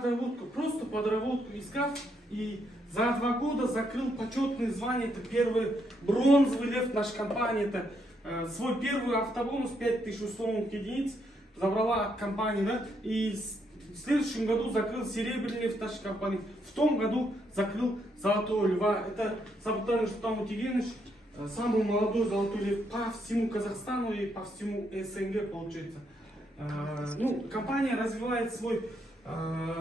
Подработку, просто подработку искал и за 2 года закрыл почетное звание. Это первый бронзовый лев нашей компании. Это свой первый автобонус 5000 условных единиц забрала компания, да? И в следующем году закрыл серебряный лев нашей компании. В том году закрыл золотого льва. Это Сабутайный Шутам Утигенович, самый молодой золотой лев по всему Казахстану и по всему СНГ получается. Ну, компания развивает свой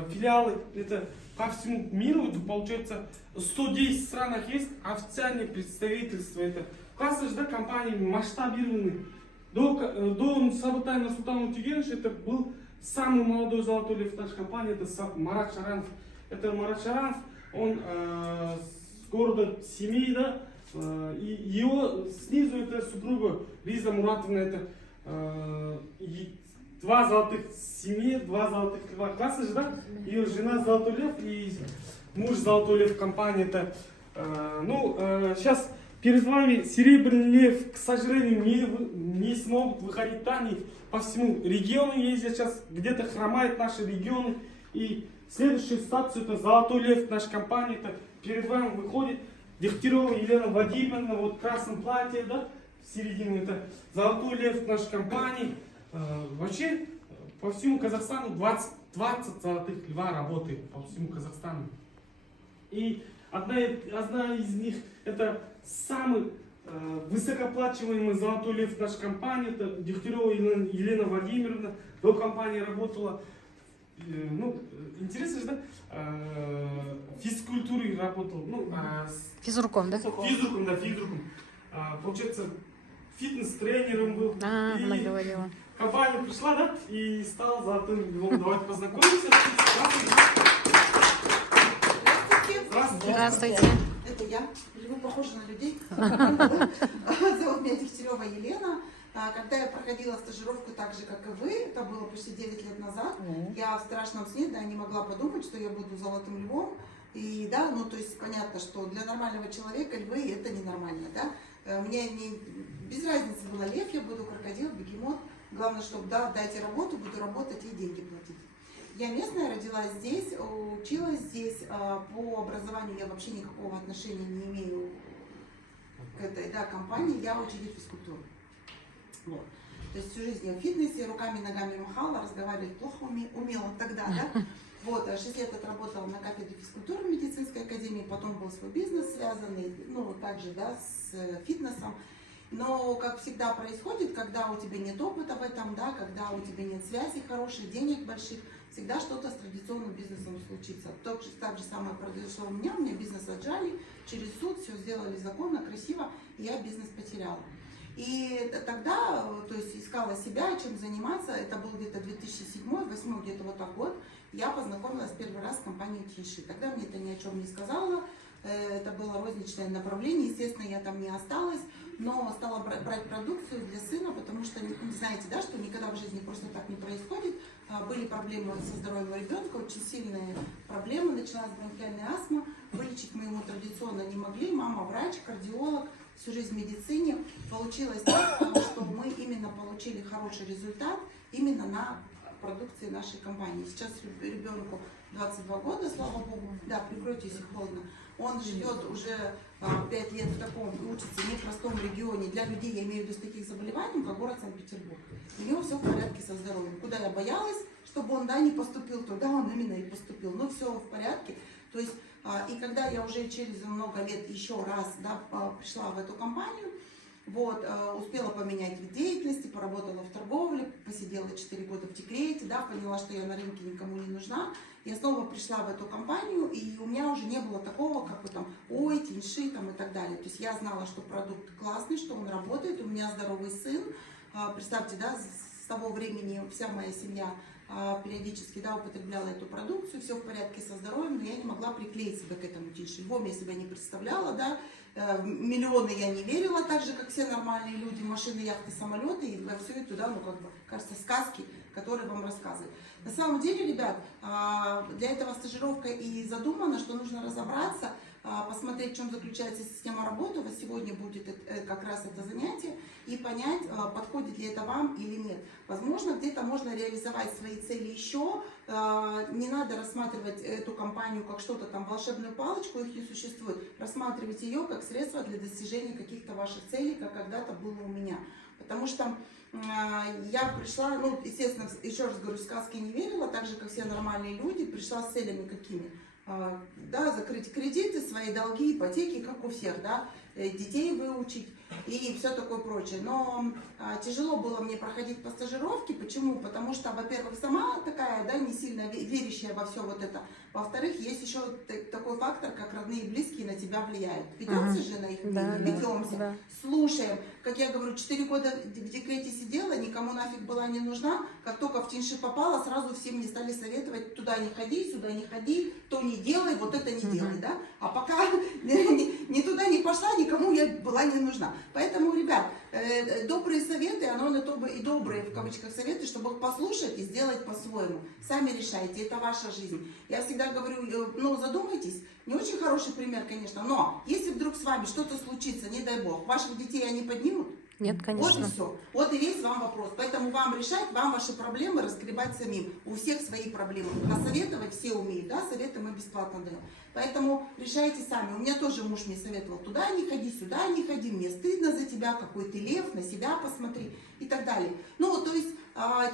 филиалы, это по всему миру, это получается 110 странах есть официальные представительства. Это классно же, да, компании масштабированы. До Сабутайна Султана Утигеновича это был самый молодой золотой лев нашей компании, это Марат Шаранов. Это Марат Шаранов, он с города Семей, да, и его снизу это супруга Лиза Муратовна, это 2 золотых семьи, 2 золотых льва. Классно же, да? Ее жена золотой лев и муж золотой лев компании. Это, сейчас перед вами серебряный лев, к сожалению, не смогут выходить тани по всему региону ездят сейчас, где-то хромают наши регионы. И следующую стацию это золотой лев нашей компании. Это перед вами выходит Дегтярева Елена Владимировна, вот в красном платье, да, в середине. Это золотой лев нашей компании. Вообще по всему Казахстану 20 золотых льва работает по всему Казахстану. И одна из них это самый высокооплачиваемый золотой лев нашей компании. Это Дегтярева Елена Владимировна. До компании работала. Ну, интересно же, да? Физкультурой работал. Физруком, да? Физруком, да, физруком. Получается, фитнес-тренером был. Она говорила. Компания пришла, да, и стала золотым львом. Давайте познакомимся. Здравствуйте. Здравствуйте. Это я. Вы похожи на людей. Зовут меня Дегтярева Елена. Когда я проходила стажировку так же, как и вы, это было почти 9 лет назад, я в страшном сне, да, не могла подумать, что я буду золотым львом. И да, ну то есть понятно, что для нормального человека львы это ненормально, да. Мне без разницы было лев, я буду крокодил, бегемот. Главное, чтобы да, дайте работу, буду работать и деньги платить. Я местная, родилась здесь, училась здесь. По образованию я вообще никакого отношения не имею к этой компании. Я учитель физкультуры. Вот. То есть всю жизнь я в фитнесе, руками, ногами махала, разговаривать плохо умела тогда, да. Вот, 6 лет отработала на кафедре физкультуры в медицинской академии, потом был свой бизнес связанный, ну, также, да, с фитнесом. Но, как всегда происходит, когда у тебя нет опыта в этом, да, когда у тебя нет связей хороших, денег больших, всегда что-то с традиционным бизнесом случится. Так же самое произошло у меня бизнес отжали, через суд все сделали законно, красиво, и я бизнес потеряла. И тогда, то есть искала себя, чем заниматься, это был где-то 2007-2008, где-то вот так год, я познакомилась первый раз с компанией Тиши. Тогда мне это ни о чем не сказала, это было розничное направление, естественно, я там не осталась, но стала брать продукцию для сына, потому что, знаете, да, что никогда в жизни просто так не происходит. Были проблемы со здоровьем ребенка, очень сильные проблемы, началась бронхиальная астма, вылечить мы ему традиционно не могли, мама врач, кардиолог, всю жизнь в медицине. Получилось так, что мы именно получили хороший результат именно на продукции нашей компании. Сейчас ребенку 22 года, слава богу, да, прикройте, если холодно. Он живет уже 5 лет в таком, учится в непростом регионе для людей, я имею в виду с таких заболеваний, как город Санкт-Петербург. У него все в порядке со здоровьем. Куда я боялась, чтобы он не поступил туда, он именно и поступил. Но все в порядке. То есть, и когда я уже через много лет еще раз пришла в эту компанию, вот, успела поменять вид деятельности, поработала в торговле, посидела 4 года в декрете, да, поняла, что я на рынке никому не нужна. Я снова пришла в эту компанию, и у меня уже не было такого, как бы там, ой, тиньши там и так далее. То есть я знала, что продукт классный, что он работает, у меня здоровый сын. Представьте, да, с того времени вся моя семья периодически, да, употребляла эту продукцию, все в порядке со здоровьем, но я не могла приклеить себя к этому тиньши. Львом я себя не представляла, да. Миллионы я не верила, так же, как все нормальные люди, машины, яхты, самолеты, и во все это, да, ну, как бы, кажется, сказки, которые вам рассказывают. На самом деле, ребят, для этого стажировка и задумана, что нужно разобраться, посмотреть, в чем заключается система работы. У вас сегодня будет как раз это занятие, и понять, подходит ли это вам или нет. Возможно, где-то можно реализовать свои цели еще, не надо рассматривать эту компанию как что-то там, волшебную палочку, их не существует. Рассматривайте ее как средство для достижения каких-то ваших целей, как когда-то было у меня. Потому что я пришла, ну, естественно, еще раз говорю, в сказки не верила, так же, как все нормальные люди, пришла с целями какими? Да, закрыть кредиты, свои долги, ипотеки, как у всех, да, детей выучить и все такое прочее. Но тяжело было мне проходить по стажировке. Почему? Потому что, во-первых, сама такая, да, не сильно верящая во все вот это. Во-вторых, есть еще такой фактор, как родные и близкие на тебя влияют. Ведемся же на их мнение, ведемся, слушаем. Как я говорю, 4 года в декрете сидела, никому нафиг была не нужна. Как только в Тиньши попала, сразу все мне стали советовать: туда не ходи, сюда не ходи, то не делай, вот это не делай, да. А пока ни туда не пошла, никому я была не нужна. Поэтому, ребят, добрые советы, оно на то и добрые, в кавычках, советы, чтобы их послушать и сделать по-своему. Сами решайте, это ваша жизнь. Я всегда говорю, ну, задумайтесь, не очень хороший пример, конечно, но если вдруг с вами что-то случится, не дай бог, ваших детей они поднимут? Нет, конечно. Вот и все. Вот и весь вам вопрос. Поэтому вам решать, вам ваши проблемы разгребать самим. У всех свои проблемы. А советовать все умеют, да, советы мы бесплатно даем. Поэтому решайте сами. У меня тоже муж мне советовал: туда не ходи, сюда не ходи, мне стыдно за тебя, какой ты лев, на себя посмотри и так далее. Ну, то есть,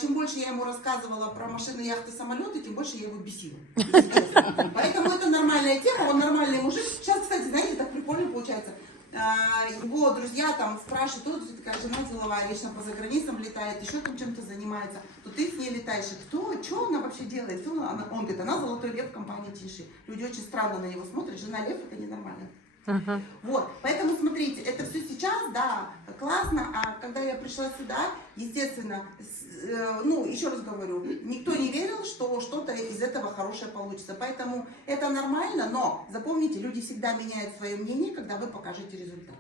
чем больше я ему рассказывала про машины, яхты, самолеты, тем больше я его бесила. Поэтому это нормальная тема, он нормальный мужик. Сейчас, кстати, знаете, так прикольно получается. Его друзья там спрашивают: тут такая жена деловая, вечно по заграницам летает, еще там чем-то занимается, то ты с ней летаешь, и кто, что она вообще делает? Кто она? Он говорит: она золотой лев в компании Тиньши. Люди очень странно на него смотрят, жена лев — это ненормально. Вот, поэтому смотрите, это все сейчас, да, классно, а когда я пришла сюда, естественно, ну, еще раз говорю, никто не верил, что что-то из этого хорошее получится, поэтому это нормально, но запомните, люди всегда меняют свое мнение, когда вы покажете результат,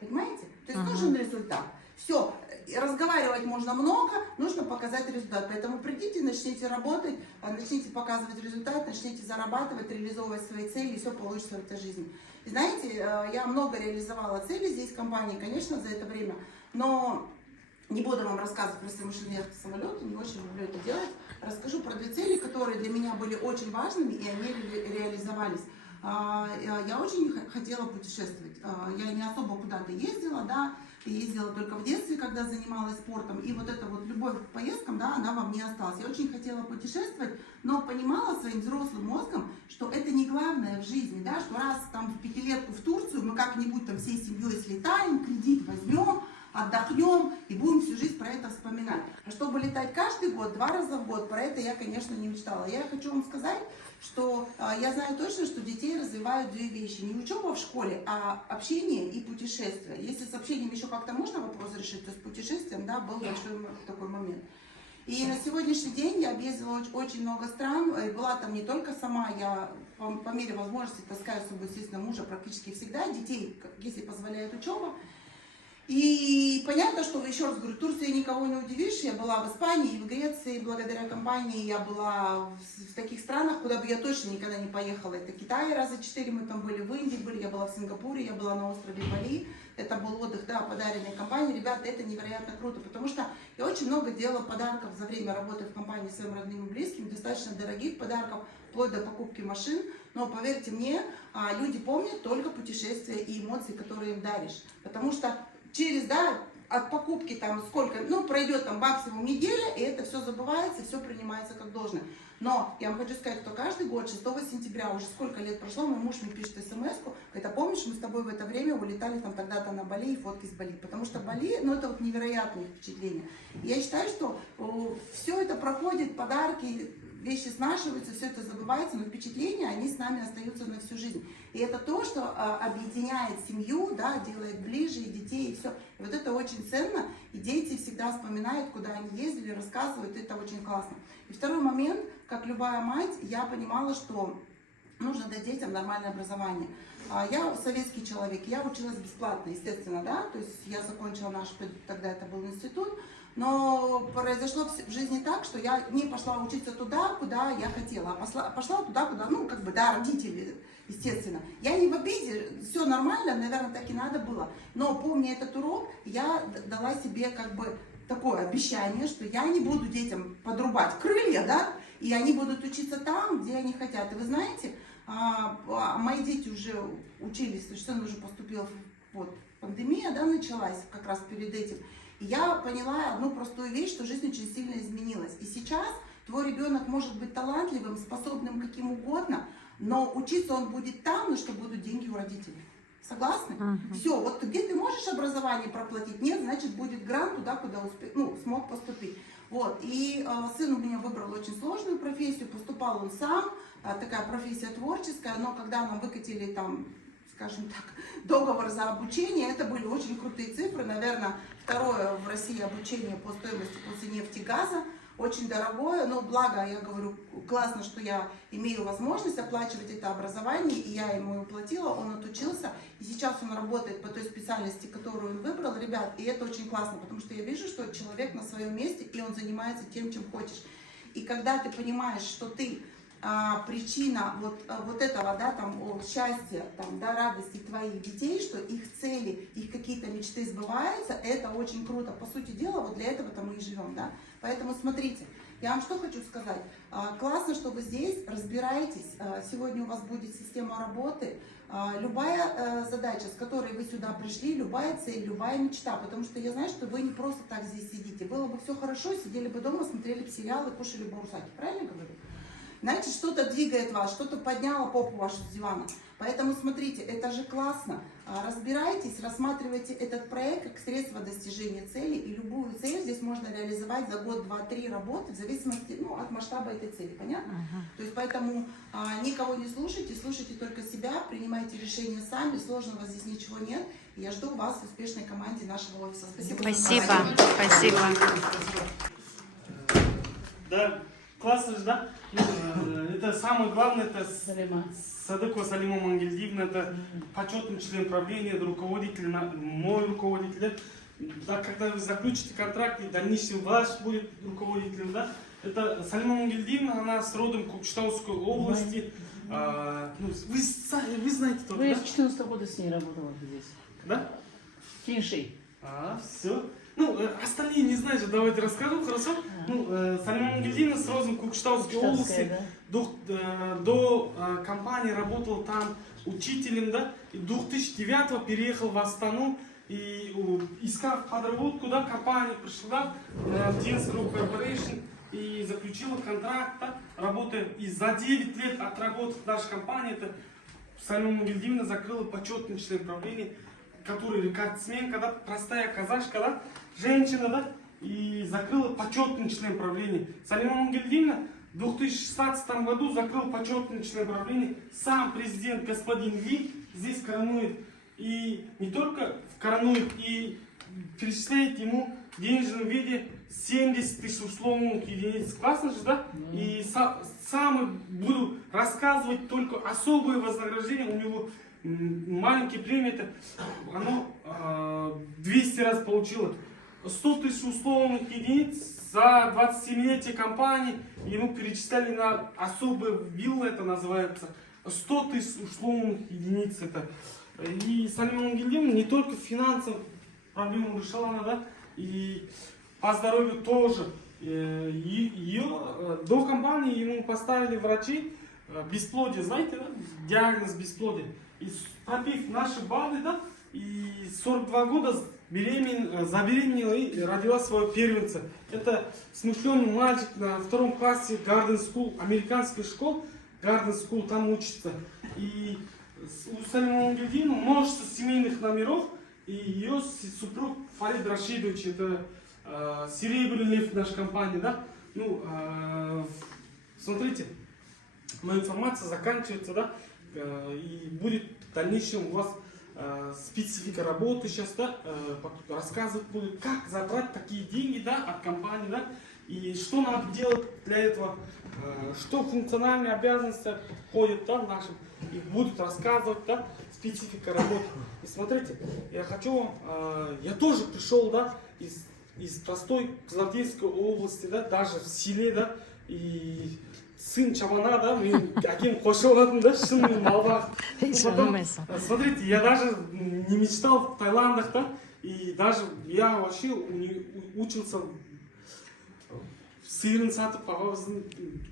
понимаете? То есть нужен результат. Все, разговаривать можно много, нужно показать результат. Поэтому придите, начните работать, начните показывать результат, начните зарабатывать, реализовывать свои цели, и все получится в этой жизни. И знаете, я много реализовала целей здесь в компании, конечно, за это время, но не буду вам рассказывать про свои машины, яхты, самолеты, не очень люблю это делать. Расскажу про 2 цели, которые для меня были очень важными, и они реализовались. Я очень хотела путешествовать. Я не особо куда-то ездила, да, ездила только в детстве, когда занималась спортом. И вот эта вот любовь к поездкам, да, она во мне осталась. Я очень хотела путешествовать, но понимала своим взрослым мозгом, что это не главное в жизни, да, что раз там в 5-летку в Турцию мы как-нибудь там всей семьей слетаем, кредит возьмем, отдохнем и будем всю жизнь про это вспоминать. А чтобы летать каждый год, 2 раза в год, про это я, конечно, не мечтала. Я хочу вам сказать, что я знаю точно, что детей развивают 2 вещи. Не учеба в школе, а общение и путешествие. Если с общением еще как-то можно вопрос решить, то с путешествием, да, был большой такой момент. И на сегодняшний день я объездила очень много стран, и была там не только сама, я по мере возможности таскаю с собой, естественно, мужа практически всегда, детей, если позволяет учеба. И понятно, что, еще раз говорю, в Турции никого не удивишь. Я была в Испании и в Греции, благодаря компании. Я была в таких странах, куда бы я точно никогда не поехала. Это Китай раза 4, мы там были, в Индии были, я была в Сингапуре, я была на острове Бали. Это был отдых, да, подаренный компанией. Ребята, это невероятно круто, потому что я очень много делала подарков за время работы в компании своим родным и близким, достаточно дорогих подарков, вплоть до покупки машин. Но поверьте мне, люди помнят только путешествия и эмоции, которые им даришь. Потому что через, да, от покупки там сколько, ну, пройдет там максимум неделя, и это все забывается, все принимается как должное. Но я вам хочу сказать, что каждый год, 6 сентября, уже сколько лет прошло, мой муж мне пишет смс-ку, говорит: а помнишь, мы с тобой в это время улетали там тогда-то на Бали, и фотки с Бали. Потому что Бали, ну, это вот невероятные впечатления. И я считаю, что все это проходит, подарки, вещи снашиваются, все это забывается, но впечатления, они с нами остаются на всю жизнь. И это то, что объединяет семью, да, делает ближе и детей, и все. И вот это очень ценно, и дети всегда вспоминают, куда они ездили, рассказывают, это очень классно. И второй момент, как любая мать, я понимала, что нужно дать детям нормальное образование. Я советский человек, я училась бесплатно, естественно, да, то есть я закончила наш, тогда это был институт, но произошло в жизни так, что я не пошла учиться туда, куда я хотела, а пошла туда, куда, ну, как бы, да, родители, естественно. Я не в обиде, все нормально, наверное, так и надо было, но помня этот урок, я дала себе, как бы, такое обещание, что я не буду детям подрубать крылья, да, И они будут учиться там, где они хотят. И вы знаете, мои дети уже учились, то есть сын уже поступил, вот, пандемия, да, началась как раз перед этим. И я поняла одну простую вещь, что жизнь очень сильно изменилась. И сейчас твой ребенок может быть талантливым, способным каким угодно, но учиться он будет там, на что будут деньги у родителей. Согласны? Все, вот где ты можешь образование проплатить? Нет, значит будет грант туда, куда смог поступить. Вот. И сын у меня выбрал очень сложную профессию, поступал он сам, такая профессия творческая, но когда нам выкатили там, скажем так, договор за обучение, это были очень крутые цифры, наверное, второе в России обучение по стоимости после нефти и газа, очень дорогое, но благо, я говорю, классно, что я имею возможность оплачивать это образование, и я ему платила, он отучился, и сейчас он работает по той специальности, которую он выбрал, ребят, и это очень классно, потому что я вижу, что человек на своем месте, и он занимается тем, чем хочешь. И когда ты понимаешь, что ты причина вот этого, да, там, счастья, там, да, радости твоих детей, что их цели, их какие-то мечты сбываются, это очень круто. По сути дела, вот для этого-то мы и живем, да. Поэтому смотрите, я вам что хочу сказать. Классно, что вы здесь разбираетесь. Сегодня у вас будет система работы. Любая задача, с которой вы сюда пришли, любая цель, любая мечта, потому что я знаю, что вы не просто так здесь сидите. Было бы все хорошо, сидели бы дома, смотрели бы сериалы, кушали бы бурсаки. Правильно говорю? Знаете, что-то двигает вас, что-то подняло попу вашу с дивана. Поэтому смотрите, это же классно. Разбирайтесь, рассматривайте этот проект как средство достижения цели. И любую цель здесь можно реализовать за год, два, три работы, в зависимости от масштаба этой цели. Понятно? То есть поэтому никого не слушайте, слушайте только себя, принимайте решения сами. Сложного здесь ничего нет. И я жду вас в успешной команде нашего офиса. Спасибо. Спасибо. Да, классно же, да? Это самое главное, это Садыкова Салима Мангельдиевна, это почетный член правления, это руководитель, мой руководитель. Да, когда вы заключите контракт, и в дальнейшем ваш будет руководителем, да? Это Салима Мангельдиевна, она с родом Кокшетауской области. Вы знаете тоже, я да? с 14 года с ней работала здесь. Да? Финишей. Все. Остальные не знают же, давайте расскажу, хорошо? Салима Мангельдиевна с родом Кокшетауской области. Да? До компании работал там учителем, да? И 2009 переехал в Астану и искав подработку, да, компания пришла в Dance Group Corporation и заключила контракт, да, работая. И за 9 лет отработав наша компания, это Салима Мангельдиевна закрыла почетный член правления, который рекордсменка, да, простая казашка, да, женщина, да, и закрыла почетный член правления. Салима Мангельдиевна в 2016 году закрыл почетный член правления. Сам президент господин Ли здесь коронует. И не только коронует, и перечисляет ему в денежном виде 70 тысяч условных единиц. Классно же, да? И сам буду рассказывать только особые вознаграждения. У него маленькие премии, это оно 200 раз получило. 100 тысяч условных единиц за 27-летие компании. Ему перечисляли на особые виллы, это называется. 100 тысяч условных единиц это. И Салима Мангельдиевна не только финансовую проблему решала она, да, и по здоровью тоже. Ее до компании ему поставили врачи бесплодие, знаете, да? Диагноз бесплодия. И пропив наши БАДы, да, и 42 года забеременела и родила своего первенца. Это смышленый мальчик на 2 классе Garden School, американской школы Garden School, там учится. И у Салимы Мангельдиевны множество семейных номеров, и ее супруг Фарид Рашидович, это серебряный лев нашей компании, да. Смотрите, моя информация заканчивается, да, и будет в дальнейшем у вас специфика работы сейчас, да, рассказывать будет, как забрать такие деньги, да, от компании, да, и что надо делать для этого, что функциональные обязанности входят, да, в нашем, и будут рассказывать, да, специфика работы. И смотрите, я хочу вам, я тоже пришел, да, из простой Кызылординской области, да, даже в селе, да, и сын Чабана, да, один кошелатын, да, шын малбах. Смотрите, я даже не мечтал в Таиландах, да, и даже я вообще учился в сырын сатып,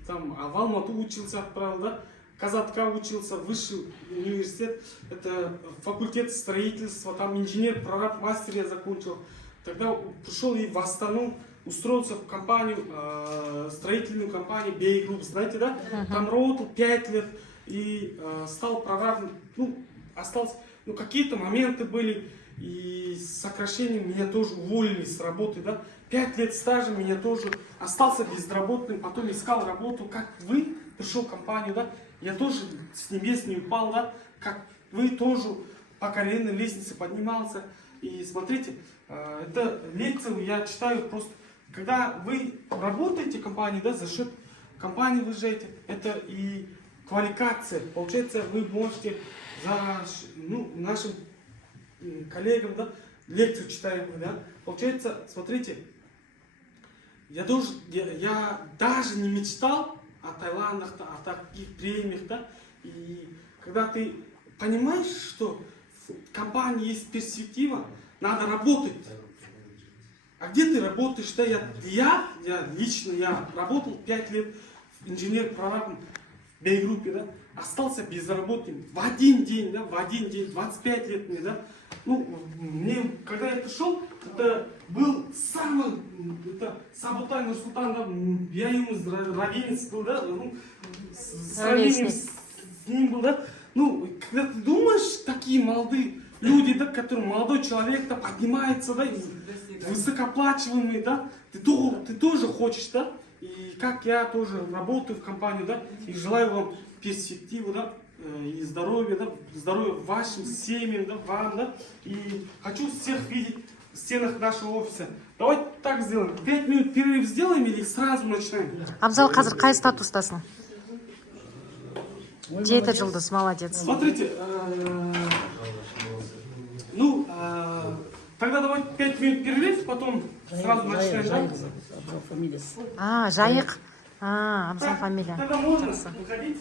там, в Алмату учился, отправил, да? Казатка учился, высший университет, это факультет строительства, там инженер, прораб, мастер я закончил. Тогда пришел и в Астану, устроился в компанию, строительную компанию BA Group, знаете, да? Там работал 5 лет и стал прорабом, ну, остался, ну, какие-то моменты были, и с сокращением меня тоже уволили с работы, да? 5 лет стажа меня тоже, остался безработным, потом искал работу, как вы, пришел в компанию, да? Я тоже с небес не упал, да? Как вы тоже по карьерной лестнице поднимался. И смотрите, это лекцию я читаю просто, когда вы работаете в компании, да, за счет компании вы живете, это и квалификация. Получается, вы можете за, ну, нашим коллегам, да, лекцию читаем, да. Получается, смотрите, я даже не мечтал о Таиландах, о таких премиях, да. И когда ты понимаешь, что в компании есть перспектива, надо работать. А где ты работаешь? Да, я лично работал 5 лет инженер-прорабом в B-группе, да, остался безработным в один день, 25 лет мне, да. Ну, мне, когда я пришел, это был самый, Сабутай Нурсултан, да, я ему ровенец был, да, ну, сравнением с ним был, да. Ну, когда ты думаешь, такие молодые люди, да, которые молодой человек, да, поднимается, да, высокооплачиваемый, да, ты тоже хочешь, да, и как я тоже работаю в компании, да, и желаю вам перспективу, да, и здоровья, да, здоровья вашим семьям, да, вам, да, и хочу всех видеть в стенах нашего офиса. Давайте так сделаем, 5 минут перерыв сделаем или сразу начинаем? Абзал, қазір қай статустасың? Жеті жұлдыз, молодец. Смотрите, ну, тогда давайте 5 минут перерыв, потом сразу начинаем, да? Абзал фамилиясы. Жайық. Абзал фамилия. Тогда можно выходить.